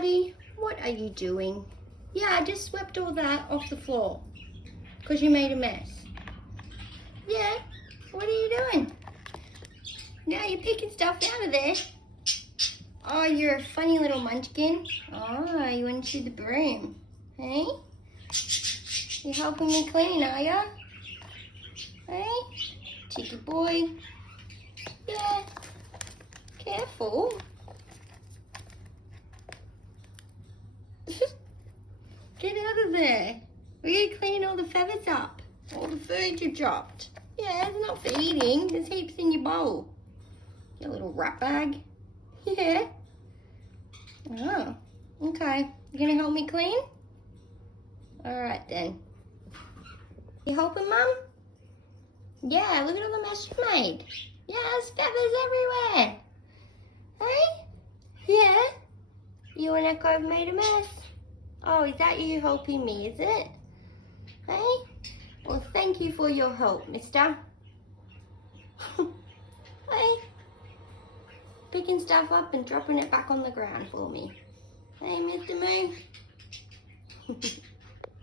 buddy, what are you doing? Yeah, I just swept all that off the floor because you made a mess. Yeah, what are you doing? Now you're picking stuff out of there. Oh, you're a funny little munchkin. Oh, you went to the broom. Hey? You helping me clean, are ya? Hey? Cheeky boy. Yeah. Careful. Get out of there. We're gonna clean all the feathers up. All the food you dropped. Yeah, it's not for eating. There's heaps in your bowl. Your little rat bag. Yeah. Oh, okay. You gonna help me clean? Alright then. You helping, Mum? Yeah, look at all the mess you made. Yeah, there's feathers everywhere. Hey? Yeah? You and Echo have made a mess. Oh, is that you helping me, is it? Hey? Well, thank you for your help, mister. Hey? Picking stuff up and dropping it back on the ground for me. Hey, Mr. Moo.